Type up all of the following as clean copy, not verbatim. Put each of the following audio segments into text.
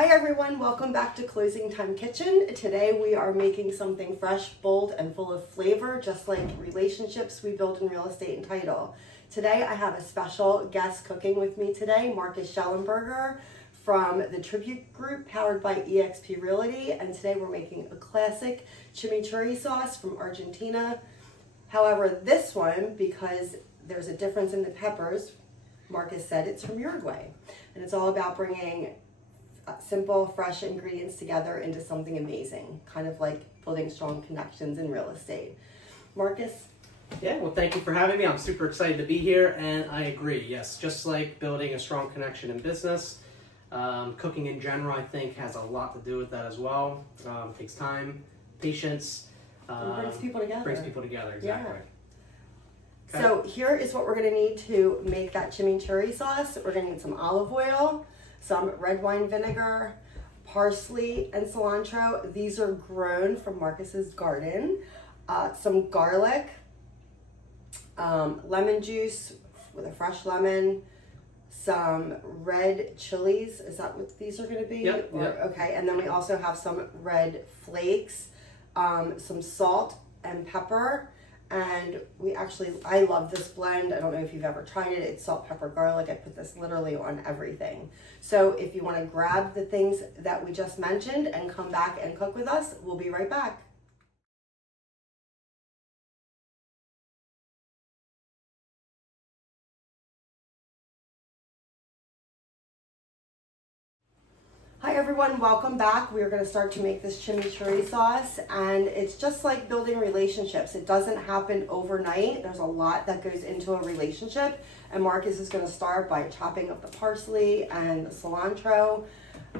Hi everyone, welcome back to Closing Time Kitchen. Today we are making something fresh, bold, and full of flavor, just like relationships we build in real estate and title. Today I have a special guest cooking with me today, Marcus Shellenberger from the Tribute Group powered by EXP Realty, and today we're making a classic chimichurri sauce from Argentina. However, this one, because there's a difference in the peppers, Marcus said it's from Uruguay, and it's all about bringing simple, fresh ingredients together into something amazing, kind of like building strong connections in real estate. Marcus? Yeah, well, thank you for having me. I'm super excited to be here, and I agree. Yes, just like building a strong connection in business, cooking in general, I think, has a lot to do with that as well. It takes time, patience. It brings people together. Brings people together, exactly. Yeah. Okay. So here is what we're going to need to make that chimichurri sauce. We're going to need some olive oil, some red wine vinegar, parsley, and cilantro. These are grown from Marcus's garden. Some garlic, lemon juice with a fresh lemon, some red chilies. Is that what these are going to be? Yep. Okay, and then we also have some red flakes, some salt and pepper. And I love this blend. I don't know if you've ever tried it. It's salt, pepper, garlic. I put this literally on everything. So if you want to grab the things that we just mentioned and come back and cook with us, we'll be right back. Hi everyone, welcome back. We are going to start to make this chimichurri sauce, and it's just like building relationships. It doesn't happen overnight. There's a lot that goes into a relationship, and Marcus is going to start by chopping up the parsley and the cilantro,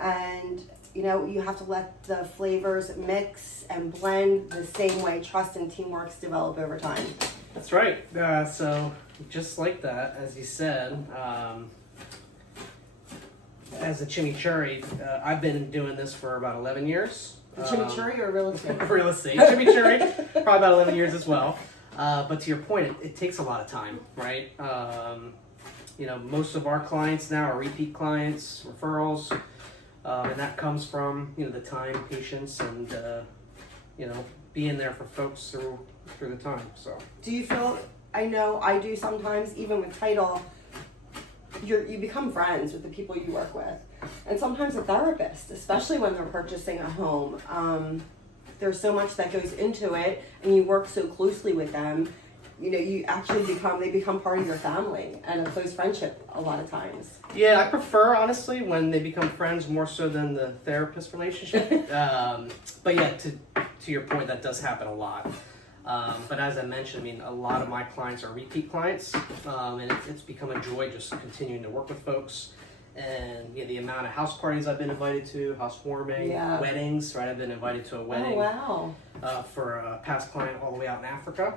and you have to let the flavors mix and blend the same way trust and teamwork develop over time. That's right. So just like that, as you said, as a chimichurri, I've been doing this for about 11 years. Chimichurri or real estate? Real estate. Chimichurri, probably about 11 years as well. But to your point, it takes a lot of time, right? Most of our clients now are repeat clients, referrals, and that comes from, the time, patience, and, being there for folks through the time, so. Do you feel, I know I do sometimes, even with title, you become friends with the people you work with, and sometimes a therapist, especially when they're purchasing a home. There's so much that goes into it, and you work so closely with them. You actually they become part of your family and a close friendship a lot of times. Yeah, I prefer, honestly, when they become friends more so than the therapist relationship. But yeah, to your point, that does happen a lot. But as I mentioned, a lot of my clients are repeat clients, and it's become a joy just continuing to work with folks. And the amount of house parties I've been invited to, housewarming, weddings, right? I've been invited to a wedding for a past client all the way out in Africa.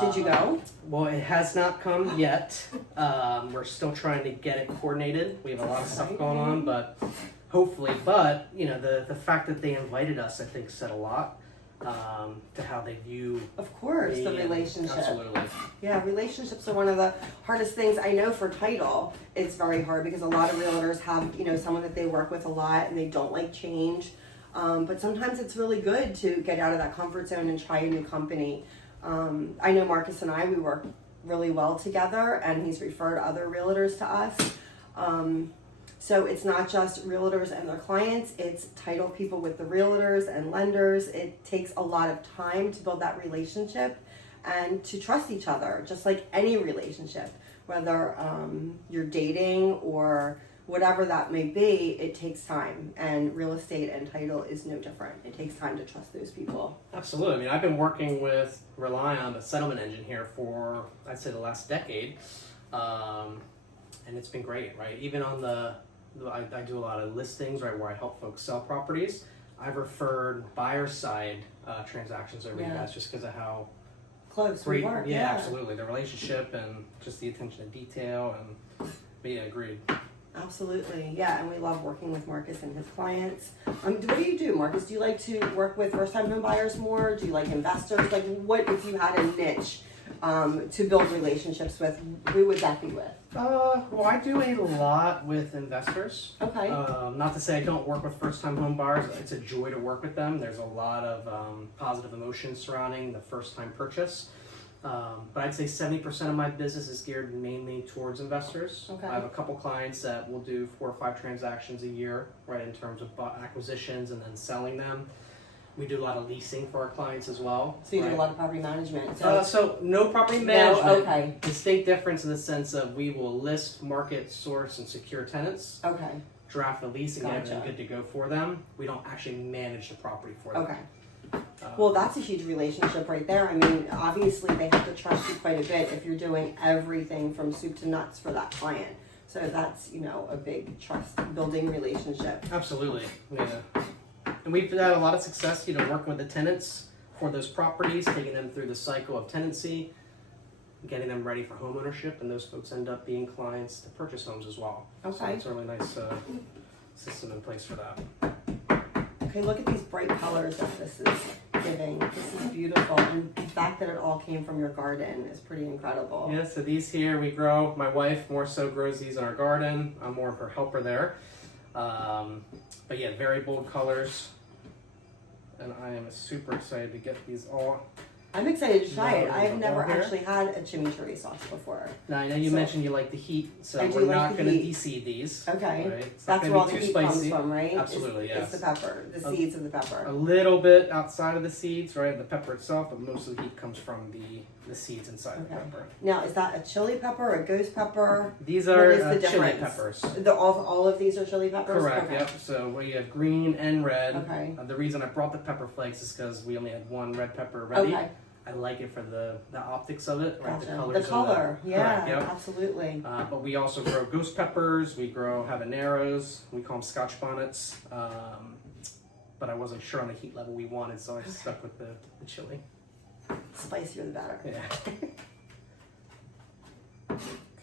Did you go? Well, it has not come yet. We're still trying to get it coordinated. We have a lot of stuff going on, but hopefully. But, the fact that they invited us, I think, said a lot. To how they view, of course, the relationship. Absolutely. Yeah, relationships are one of the hardest things. I know for title, it's very hard because a lot of realtors have, someone that they work with a lot and they don't like change. But sometimes it's really good to get out of that comfort zone and try a new company. I know Marcus and we work really well together, and he's referred other realtors to us. So it's not just realtors and their clients, it's title people with the realtors and lenders. It takes a lot of time to build that relationship and to trust each other, just like any relationship, whether you're dating or whatever that may be. It takes time, and real estate and title is no different. It takes time to trust those people. Absolutely. I've been working with Relion, the settlement engine here, for, I'd say, the last decade. And it's been great, right? Even on I do a lot of listings, right, where I help folks sell properties. I've referred buyer side transactions over you guys just because of how close great, we work. Yeah, absolutely. The relationship and just the attention to detail, and agreed. Absolutely, yeah, and we love working with Marcus and his clients. What do you do, Marcus? Do you like to work with first-time home buyers more? Do you like investors? Like, what if you had a niche to build relationships with, who would that be with? Well, I do a lot with investors. Okay. Not to say I don't work with first-time home buyers. It's a joy to work with them. There's a lot of positive emotions surrounding the first-time purchase. But I'd say 70% of my business is geared mainly towards investors. Okay. I have a couple clients that will do 4 or 5 transactions a year, right, in terms of acquisitions and then selling them. We do a lot of leasing for our clients as well. So you right? do a lot of property management. So no property management. No, okay. Distinct difference in the sense of we will list, market, source, and secure tenants. Okay. Draft the lease and get Gotcha. everything good to go for them. We don't actually manage the property for them. Okay. Well, that's a huge relationship right there. I mean, obviously they have to trust you quite a bit if you're doing everything from soup to nuts for that client. So that's, you know, a big trust building relationship. Absolutely. Yeah. And we've had a lot of success, you know, working with the tenants for those properties, taking them through the cycle of tenancy, getting them ready for home ownership, and those folks end up being clients to purchase homes as well. Okay. So it's a really nice system in place for that. Okay, look at these bright colors that this is giving. This is beautiful. And the fact that it all came from your garden is pretty incredible. Yeah, so these here we grow. My wife more so grows these in our garden. I'm more of her helper there. But yeah, very bold colors. And I am super excited to get these all. I'm excited to try it. No, I've never here. actually had a chimichurri sauce before. Now I know you So- mentioned you like the heat, so I do we're like not the going to heat. de-seed these. Okay. Right? It's not That's gonna where all be the too heat comes spicy. from, right? Absolutely, It's the pepper, the seeds of the pepper. A little bit outside of the seeds, right? The pepper itself, but most of the heat comes from the seeds inside the Okay. pepper. Now, is that a chili pepper, a ghost pepper? These What are is the chili difference? peppers. All of these are chili peppers? Correct, Okay. yep. So we have green and red. Okay. The reason I brought the pepper flakes is because we only had one red pepper ready. Okay. I like it for the optics of it, right? Gotcha. The colors. The of color, yeah, Correct, yep. absolutely. But we also grow ghost peppers. We grow habaneros. We call them Scotch bonnets. But I wasn't sure on the heat level we wanted, so I stuck with the chili. Spicier the better. Yeah.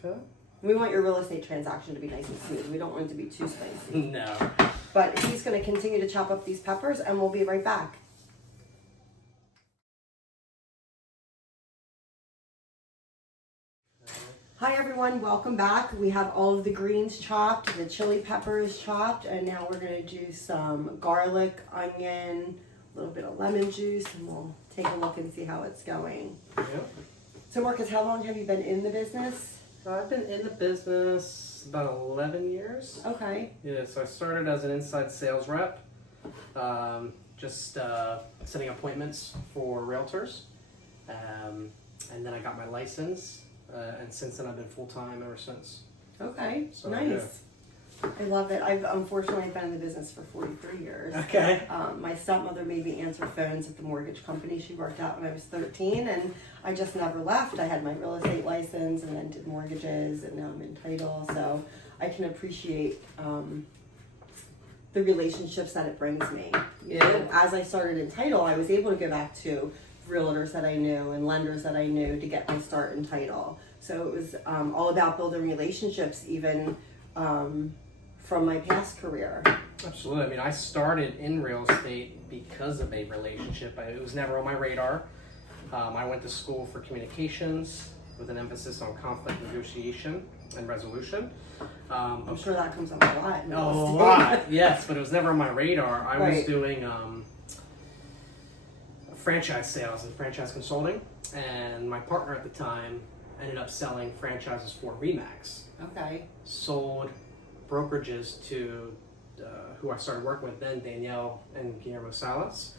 Okay. We want your real estate transaction to be nice and smooth. We don't want it to be too spicy. No. But he's going to continue to chop up these peppers, and we'll be right back. Hi everyone, welcome back. We have all of the greens chopped, the chili peppers chopped, and now we're going to do some garlic, onion, a little bit of lemon juice, and we'll take a look and see how it's going. Yep. So Marcus, how long have you been in the business? I've been in the business about 11 years. Okay. Yeah, so I started as an inside sales rep, just setting appointments for realtors, and then I got my license, and since then I've been full-time ever since. Okay, So, nice. I love it. I've unfortunately been in the business for 43 years. Okay. My stepmother made me answer phones at the mortgage company she worked at when I was 13, and I just never left. I had my real estate license and then did mortgages, and now I'm in title, so I can appreciate the relationships that it brings me. You know, as I started in title, I was able to go back to realtors that I knew and lenders that I knew to get my start in title. So it was all about building relationships, even from my past career. Absolutely. I mean, I started in real estate because of a relationship. It was never on my radar. I went to school for communications with an emphasis on conflict negotiation and resolution. I'm sure that comes up a lot. in A real estate. lot, yes, but it was never on my radar. I was Right. doing franchise sales and franchise consulting, and my partner at the time ended up selling franchises for Remax. Okay. Sold brokerages to who I started working with then, Danielle and Guillermo Salas.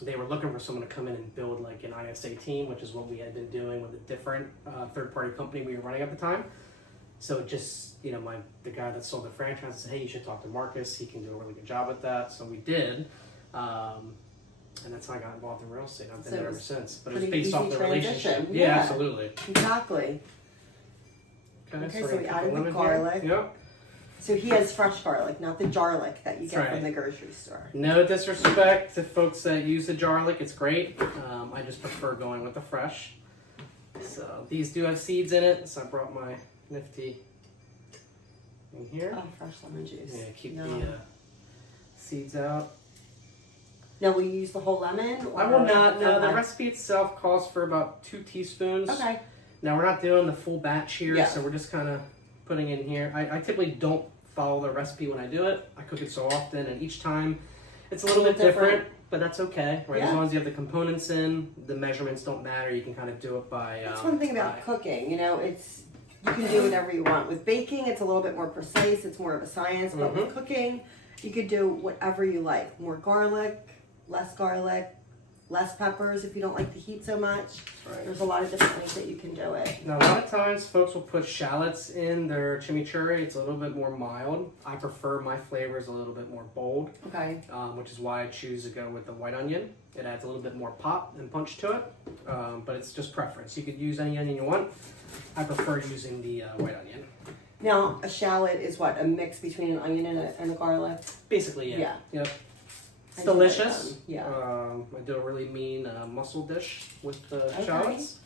They were looking for someone to come in and build like an ISA team, which is what we had been doing with a different third-party company we were running at the time. So just, you know, the guy that sold the franchise said, hey, you should talk to Marcus. He can do a really good job with that. So we did. And that's how I got involved in real estate. I've been So there it ever was since. But it was pretty based off easy the relationship. transition. Yeah, Yeah. absolutely. Exactly. Okay, So we're we gonna put added the lemon garlic. here. Yep. So he has fresh garlic, not the jarlic that you That's get from right. the grocery store. No disrespect to folks that use the garlic, it's great. I just prefer going with the fresh. So these do have seeds in it, so I brought my nifty in here. Oh, fresh lemon juice. Yeah, keep Yum. the seeds out. Now, will you use the whole lemon? Or? I will not. No, the Okay. recipe itself calls for about 2 teaspoons. Okay. Now we're not doing the full batch here, Yeah. so we're just kind of putting in here. I typically don't follow the recipe when I do it. I cook it so often, and each time it's a little bit different, but that's okay, right? Yeah. As long as you have the components in, the measurements don't matter. You can kind of do it by. That's one thing about cooking. You know, it's you can do whatever you want. With baking, it's a little bit more precise. It's more of a science. But with cooking, you could do whatever you like. More garlic, less peppers if you don't like the heat so much. Right. There's a lot of different ways that you can do it. Now, a lot of times folks will put shallots in their chimichurri. It's a little bit more mild. I prefer my flavors a little bit more bold, Okay. which is why I choose to go with the white onion. It adds a little bit more pop and punch to it, but it's just preference. You could use any onion you want. I prefer using the white onion. Now, a shallot is what? A mix between an onion and a garlic? Basically, yeah. Yeah. Yep. I It's do like delicious. them, yeah. I do a really mean mussel dish with the Okay. shallots,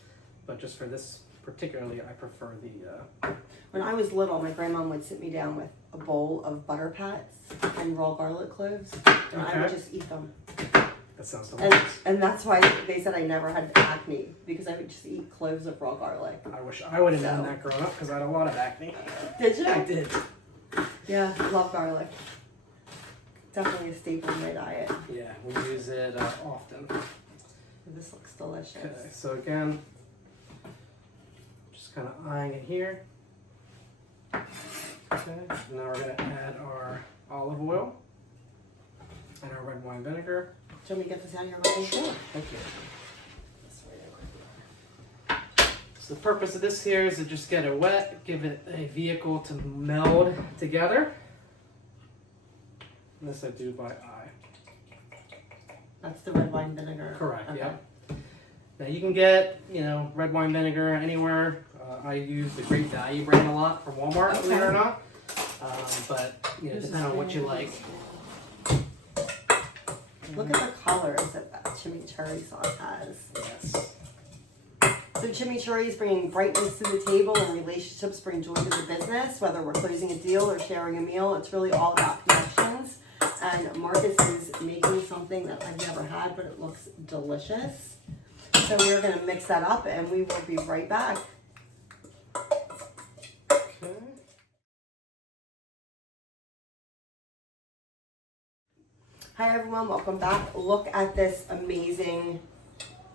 but just for this particularly, I prefer the. When I was little, my grandma would sit me down with a bowl of butter pats and raw garlic cloves, and I would Okay. just eat them. That sounds delicious. And that's why they said I never had acne, because I would just eat cloves of raw garlic. I wish I would have known So- that growing up because I had a lot of acne. Did you? I did. Yeah, I love garlic. Definitely a staple in my diet. Yeah, we use it often. This looks delicious. Okay, so again, just kind of eyeing it here. Okay, now we're going to add our olive oil and our red wine vinegar. Do you want me to get this out of your way? Sure, thank you. So the purpose of this here is to just get it wet, give it a vehicle to meld together. And this I do by eye. That's the red wine vinegar. Correct, Okay. yeah. Now you can get, red wine vinegar anywhere. I use the Great Value brand a lot from Walmart, believe it or not. But, depending on what you like. Look at the colors that chimichurri sauce has. Yes. So chimichurri is bringing brightness to the table, and relationships bring joy to the business. Whether we're closing a deal or sharing a meal, it's really all about connections. And Marcus is making something that I've never had, but it looks delicious. So we're going to mix that up, and we will be right back. Okay. Hi everyone, welcome back. Look at this amazing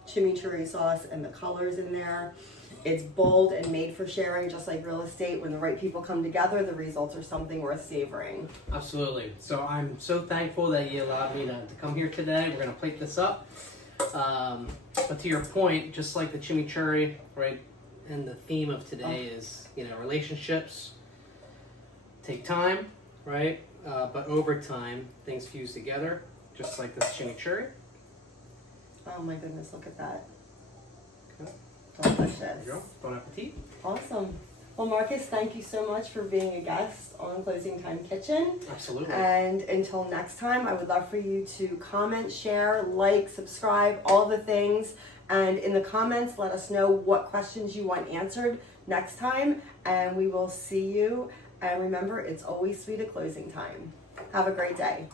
chimichurri sauce and the colors in there. It's bold and made for sharing, just like real estate. When the right people come together, the results are something worth savoring. Absolutely. So I'm so thankful that you allowed me to come here today. We're going to plate this up. But to your point, just like the chimichurri, right, and the theme of today is, relationships take time, right? But over time, things fuse together, just like this chimichurri. Oh my goodness, look at that. Okay. Delicious. There you go. Bon appetit. Awesome. Well, Marcus, thank you so much for being a guest on Closing Time Kitchen. Absolutely. And until next time, I would love for you to comment, share, like, subscribe, all the things. And in the comments, let us know what questions you want answered next time. And we will see you. And remember, it's always sweet at closing time. Have a great day.